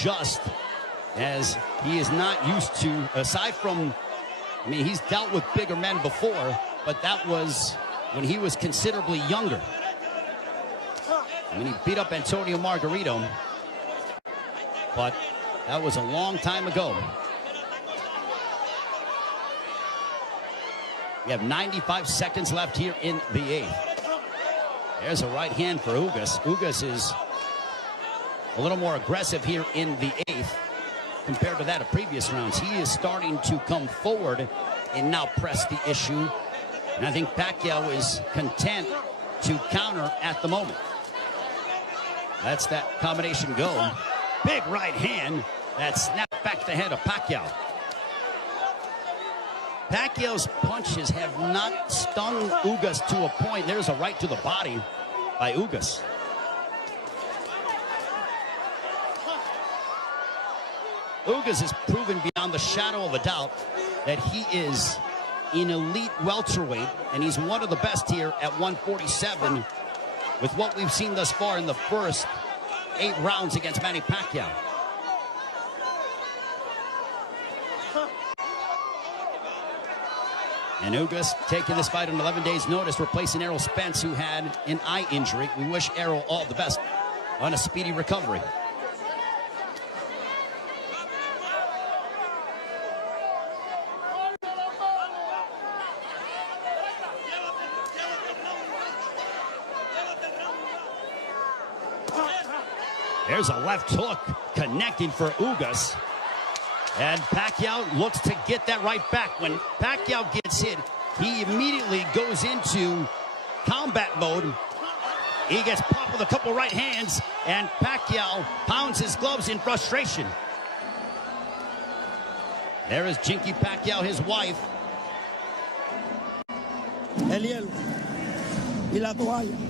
adjust, as he is not used to, aside from, I mean, he's dealt with bigger men before, but that was when he was considerably younger. I mean, he beat up Antonio Margarito, but that was a long time ago. We have 95 seconds left here in the 8th. There's a right hand for Ugas. Ugas is a little more aggressive here in the 8th compared to that of previous rounds. He is starting to come forward and now press the issue. And I think Pacquiao is content to counter at the moment. That's that combination go. Big right hand that snapped back the head of Pacquiao. Pacquiao's punches have not stung Ugas to a point. There's a right to the body by Ugas. Ugas has proven beyond the shadow of a doubt that he is an elite welterweight, and he's one of the best here at 147 with what we've seen thus far in the first 8 rounds against Manny Pacquiao. And Ugas taking this fight on 11 days' notice, replacing Errol Spence, who had an eye injury. We wish Errol all the best on a speedy recovery. There's a left hook connecting for Ugas. And Pacquiao looks to get that right back. When Pacquiao gets hit, he immediately goes into combat mode. He gets popped with a couple right hands, and Pacquiao pounds his gloves in frustration. There is Jinky Pacquiao, his wife. Adel y la toalla.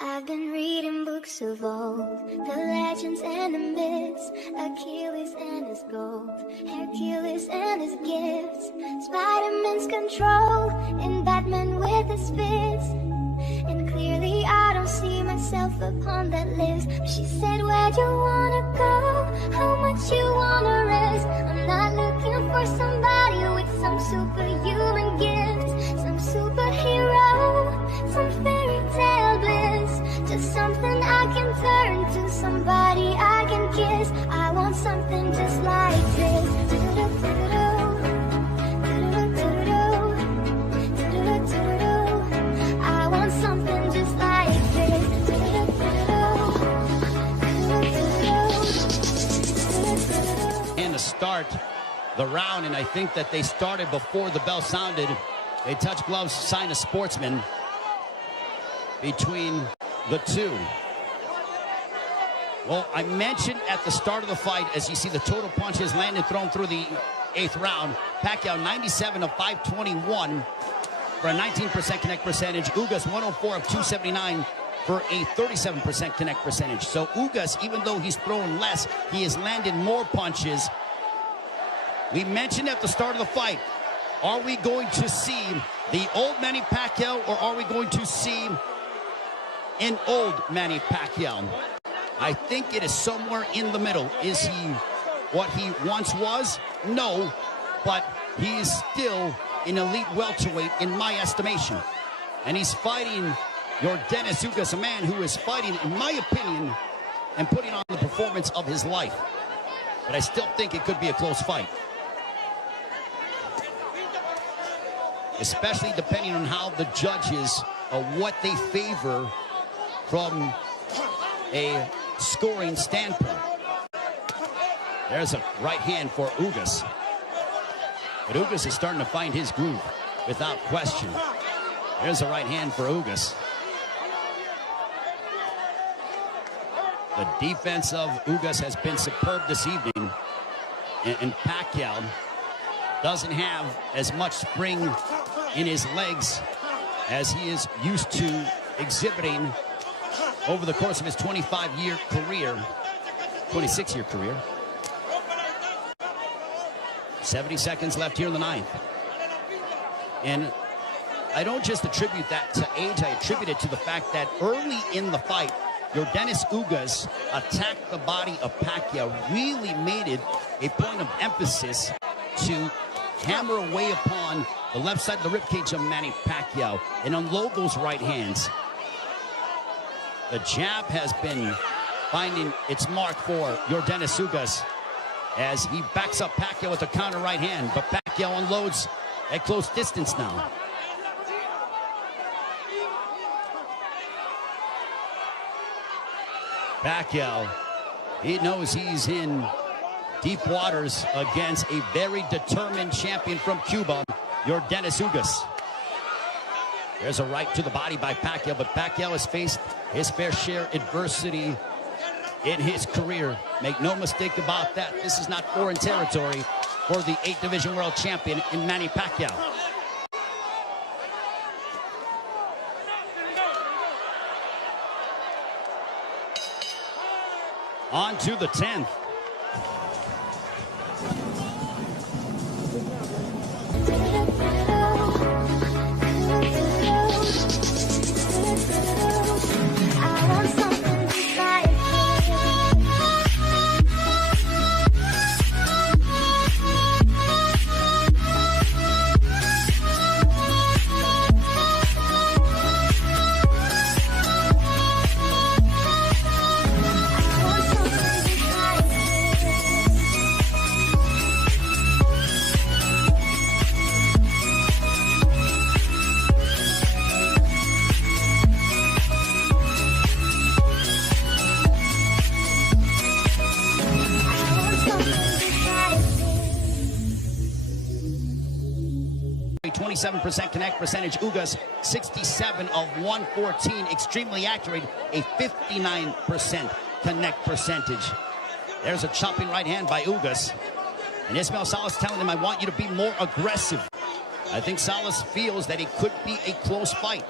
I've been reading books of old, the legends and the myths, Achilles and his gold, Hercules and his gifts, Spider-Man's control, and Batman with his fists. And clearly I don't see myself upon that list. She said, where'd you wanna go? How much you wanna risk? I'm not looking for somebody with some superhuman gifts, some superhero, some fairy tale bliss. Just something I can turn to, somebody I can kiss. I want something just like this. I want something just like this. And to start the round, and I think that they started before the bell sounded. They touch gloves, sign a sportsman between the two. Well, I mentioned at the start of the fight, as you see the total punches landed thrown through the 8th round, Pacquiao 97 of 521 for a 19% connect percentage. Ugas 104 of 279 for a 37% connect percentage. So Ugas, even though he's thrown less, he has landed more punches. We mentioned at the start of the fight, are we going to see the old Manny Pacquiao, or are we going to see an old Manny Pacquiao? I think it is somewhere in the middle. Is he what he once was? No, but he's still an elite welterweight in my estimation. And he's fighting Yordenis Ugas, a man who is fighting, in my opinion, and putting on the performance of his life. But I still think it could be a close fight, especially depending on how the judges, what they favor from a scoring standpoint. There's a right hand for Ugas. But Ugas is starting to find his groove, without question. There's a right hand for Ugas. The defense of Ugas has been superb this evening. And Pacquiao doesn't have as much spring in his legs as he is used to exhibiting over the course of his 25-year career, 26-year career. 70 seconds left here in the 9th. And I don't just attribute that to age, I attribute it to the fact that early in the fight, Yordenis Ugas attacked the body of Pacquiao, really made it a point of emphasis to hammer away upon the left side of the ribcage of Manny Pacquiao and unload those right hands. The jab has been finding its mark for Yordenis Ugas as he backs up Pacquiao with a counter right hand, but Pacquiao unloads at close distance now. Pacquiao, he knows he's in deep waters against a very determined champion from Cuba, Yordenis Ugas. There's a right to the body by Pacquiao, but Pacquiao has faced his fair share adversity in his career. Make no mistake about that. This is not foreign territory for the 8th Division World Champion in Manny Pacquiao. On to the 10th. I want something beside A 27% connect percentage. Ugas 67 of 114, extremely accurate. A 59% connect percentage. There's a chopping right hand by Ugas, and Ismael Salas telling him, I want you to be more aggressive. I think Salas feels that it could be a close fight.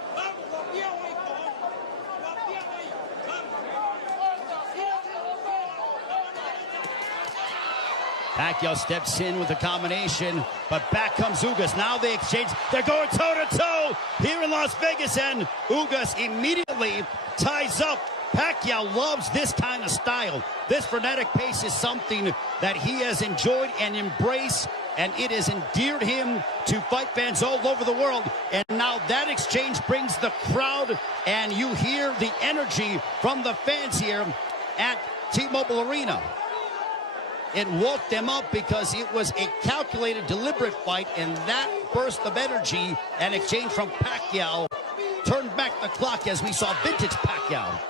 Pacquiao steps in with a combination, but back comes Ugas. Now they exchange. They're going toe-to-toe here in Las Vegas, and Ugas immediately ties up. Pacquiao loves this kind of style. This frenetic pace is something that he has enjoyed and embraced, and it has endeared him to fight fans all over the world. And now that exchange brings the crowd, and you hear the energy from the fans here at T-Mobile Arena. It woke them up because it was a calculated, deliberate fight, and that burst of energy and exchange from Pacquiao turned back the clock as we saw vintage Pacquiao.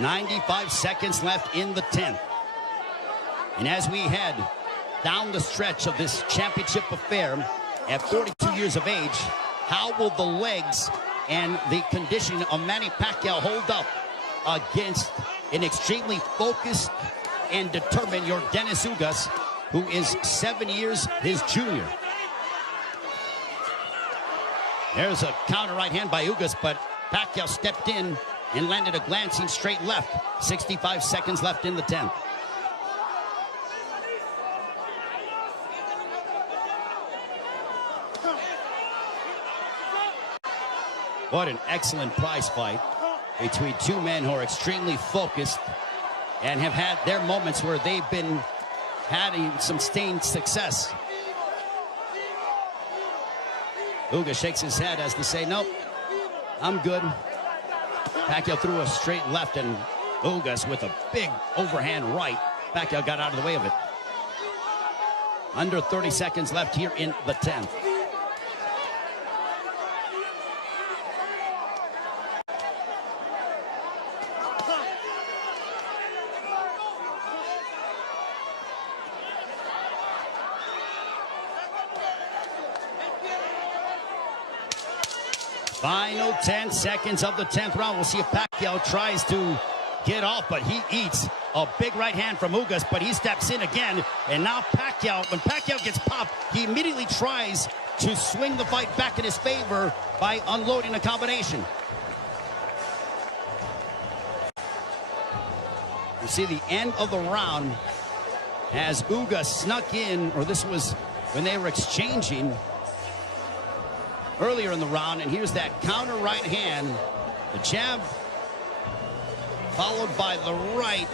95 seconds left in the 10th. And as we head down the stretch of this championship affair at 42 years of age, how will the legs and the conditioning of Manny Pacquiao hold up against an extremely focused and determined Yordenis Ugas, who is 7 years his junior? There's a counter right hand by Ugas, but Pacquiao stepped in and landed a glancing straight left. 65 seconds left in the 10th. What an excellent prize fight between two men who are extremely focused and have had their moments where they've been having some sustained success. Ugas shakes his head as to say, nope, I'm good. Pacquiao threw a straight left, and Ugas with a big overhand right. Pacquiao got out of the way of it. Under 30 seconds left here in the 10th. Final 10 seconds of the 10th round. We'll see if Pacquiao tries to get off, but he eats a big right hand from Ugas, but he steps in again. And now Pacquiao, when Pacquiao gets popped, he immediately tries to swing the fight back in his favor by unloading a combination. You see the end of the round as Ugas snuck in, or this was when they were exchanging. earlier in the round. And here's that counter right hand. The jab followed by the right.